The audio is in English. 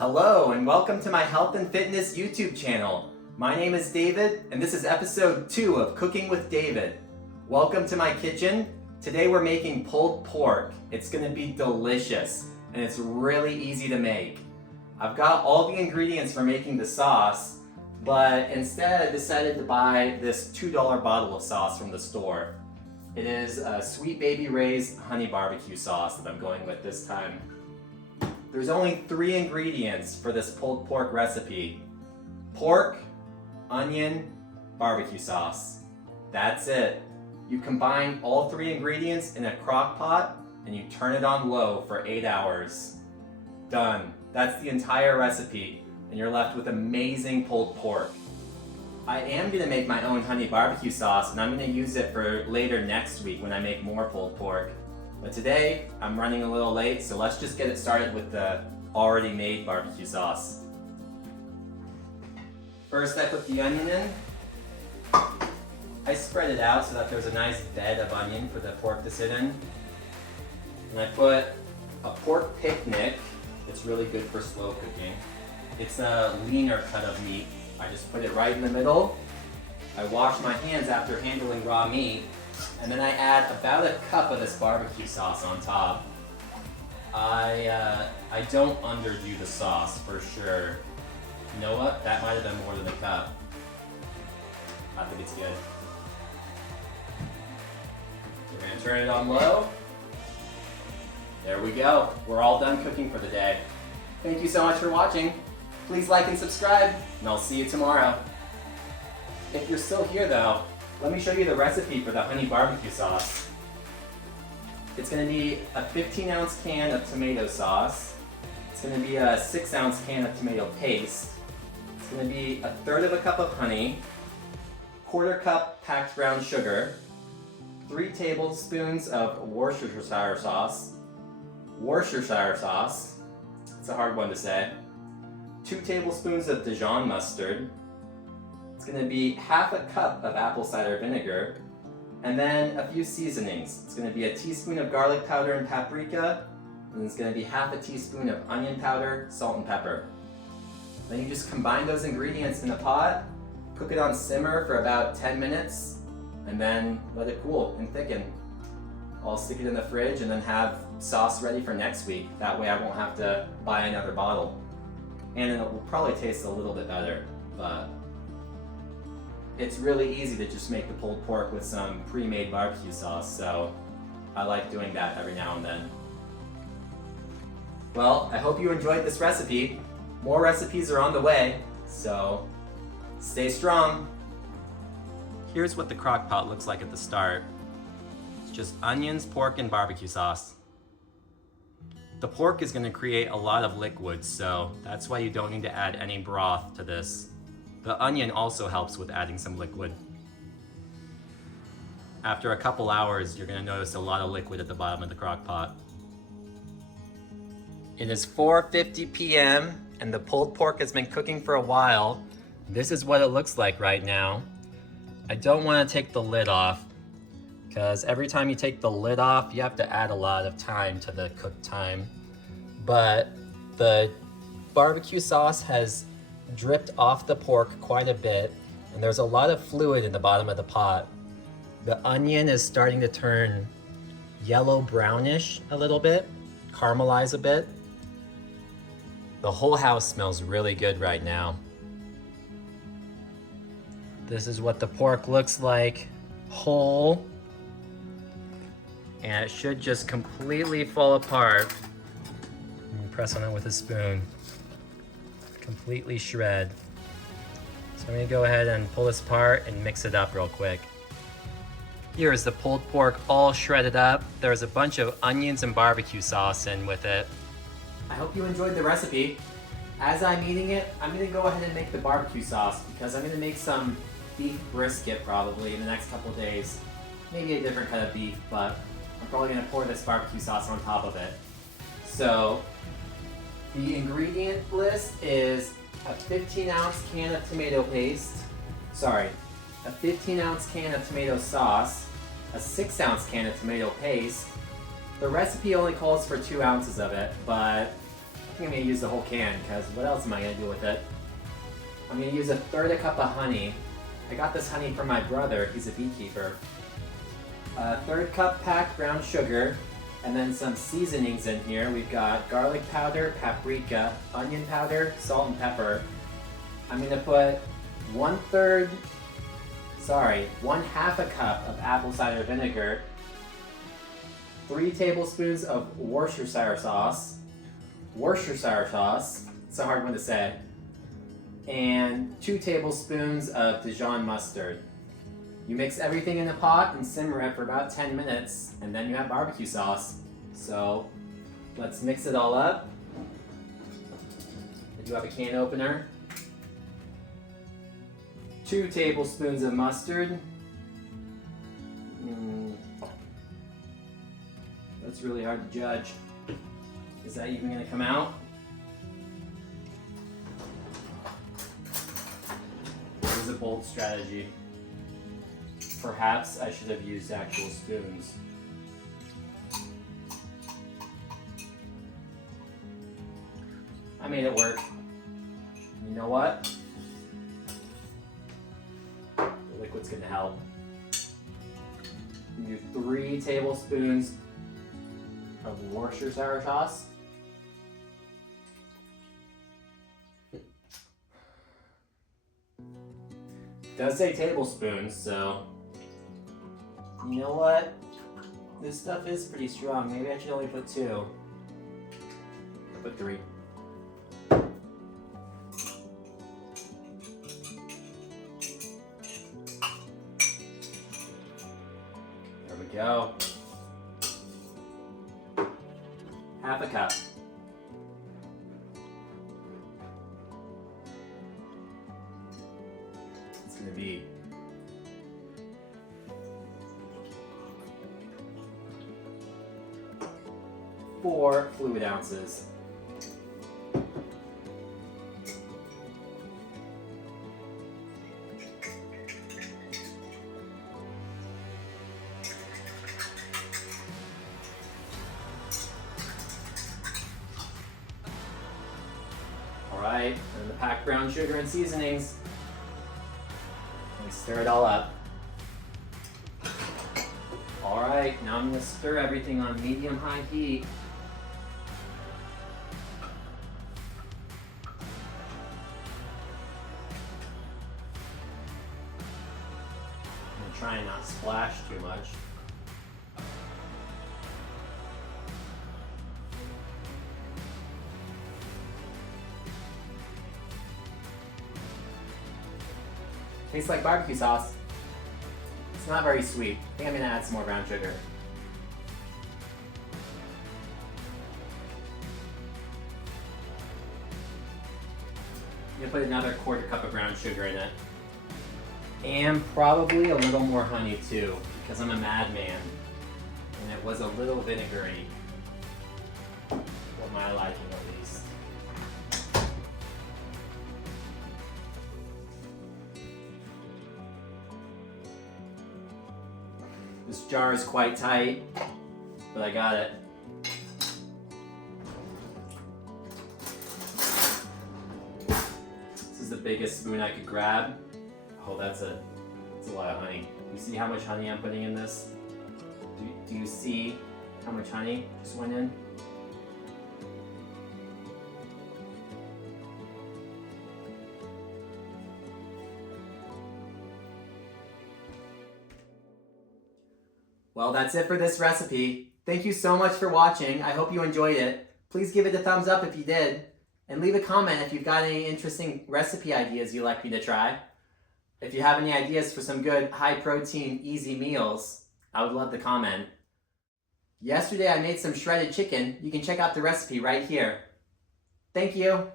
Hello and welcome to my health and fitness YouTube channel. My name is David and this is episode 2 of Cooking with David. Welcome to my kitchen. Today we're making pulled pork. It's going to be delicious and it's really easy to make. I've got all the ingredients for making the sauce, but instead I decided to buy this $2 bottle of sauce from the store. It is a Sweet Baby Ray's honey barbecue sauce that I'm going with this time. There's only 3 ingredients for this pulled pork recipe: pork, onion, barbecue sauce. That's it. You combine all 3 ingredients in a crock pot and you turn it on low for 8 hours. Done. That's the entire recipe and you're left with amazing pulled pork. I am going to make my own honey barbecue sauce and I'm going to use it for later next week when I make more pulled pork. But today, I'm running a little late, so let's just get it started with the already made barbecue sauce. First, I put the onion in. I spread it out so that there's a nice bed of onion for the pork to sit in. And I put a pork picnic. It's really good for slow cooking. It's a leaner cut of meat. I just put it right in the middle. I wash my hands after handling raw meat, and then I add about a cup of this barbecue sauce on top. I don't underdo the sauce for sure. You know what? That might have been more than a cup. I think it's good. We're gonna turn it on low. There we go. We're all done cooking for the day. Thank you so much for watching. Please like and subscribe, and I'll see you tomorrow. If you're still here though, let me show you the recipe for the honey barbecue sauce. It's going to be a 15-ounce can of tomato sauce. It's going to be a 6-ounce can of tomato paste. It's going to be 1/3 cup of honey, 1/4 cup packed brown sugar, 3 tablespoons of Worcestershire sauce, it's a hard one to say, 2 tablespoons of Dijon mustard. It's going to be 1/2 cup of apple cider vinegar, and then a few seasonings. It's going to be a teaspoon of garlic powder and paprika, and it's going to be 1/2 teaspoon of onion powder, salt, and pepper. Then you just combine those ingredients in a pot, cook it on simmer for about 10 minutes, and then let it cool and thicken. I'll stick it in the fridge and then have sauce ready for next week. That way I won't have to buy another bottle. And it will probably taste a little bit better, but it's really easy to just make the pulled pork with some pre-made barbecue sauce, so I like doing that every now and then. Well, I hope you enjoyed this recipe. More recipes are on the way, so stay strong. Here's what the crock pot looks like at the start. It's just onions, pork, and barbecue sauce. The pork is going to create a lot of liquid, so that's why you don't need to add any broth to this. The onion also helps with adding some liquid. After a couple hours, you're going to notice a lot of liquid at the bottom of the crock pot. It is 4:50 p.m. and the pulled pork has been cooking for a while. This is what it looks like right now. I don't want to take the lid off because every time you take the lid off, you have to add a lot of time to the cook time. But the barbecue sauce has dripped off the pork quite a bit, and there's a lot of fluid in the bottom of the pot. The onion is starting to turn yellow brownish a little bit, caramelize a bit. The whole house smells really good right now. This is what the pork looks like whole, and it should just completely fall apart. Press on it with a spoon. Completely shred. So I'm gonna go ahead and pull this apart and mix it up real quick. Here is the pulled pork all shredded up. There's a bunch of onions and barbecue sauce in with it. I hope you enjoyed the recipe. As I'm eating it, I'm gonna go ahead and make the barbecue sauce because I'm gonna make some beef brisket probably in the next couple days. Maybe a different kind of beef, but I'm probably gonna pour this barbecue sauce on top of it. So the ingredient list is a 15-ounce can of tomato paste, a 15-ounce can of tomato sauce, a 6-ounce can of tomato paste. The recipe only calls for 2 ounces of it, but think I'm going to use the whole can because what else am I going to do with it? I'm going to use 1/3 cup of honey. I got this honey from my brother. He's a beekeeper. 1/3 cup packed brown sugar, and then some seasonings in here. We've got garlic powder, paprika, onion powder, salt and pepper. I'm going to put 1/2 a cup of apple cider vinegar, 3 tablespoons of Worcestershire sauce, it's a hard one to say, and 2 tablespoons of Dijon mustard. You mix everything in a pot and simmer it for about 10 minutes, and then you have barbecue sauce. So let's mix it all up. I do have a can opener. 2 tablespoons of mustard. That's really hard to judge. Is that even going to come out? This is a bold strategy. Perhaps I should have used actual spoons. I made it work. You know what? The liquid's gonna help. You do 3 tablespoons of Worcestershire sauce. It does say tablespoons, so you know what? This stuff is pretty strong. Maybe I should only put 2. I'll put 3. There we go. 1/2 a cup. It's gonna be 4 fluid ounces. Alright, and the packed brown sugar and seasonings. We stir it all up. Alright, now I'm going to stir everything on medium-high heat. I'm going to try and not splash too much. Tastes like barbecue sauce. It's not very sweet. I think I'm gonna add some more brown sugar. I'm gonna put another 1/4 cup of brown sugar in it. And probably a little more honey too, because I'm a madman. And it was a little vinegary. For my liking at least. This jar is quite tight, but I got it. This is the biggest spoon I could grab. Oh, that's a lot of honey. You see how much honey I'm putting in this? Do you see how much honey just went in? Well, that's it for this recipe. Thank you so much for watching. I hope you enjoyed it. Please give it a thumbs up if you did. And leave a comment if you've got any interesting recipe ideas you'd like me to try. If you have any ideas for some good high-protein, easy meals, I would love the comment. Yesterday I made some shredded chicken. You can check out the recipe right here. Thank you.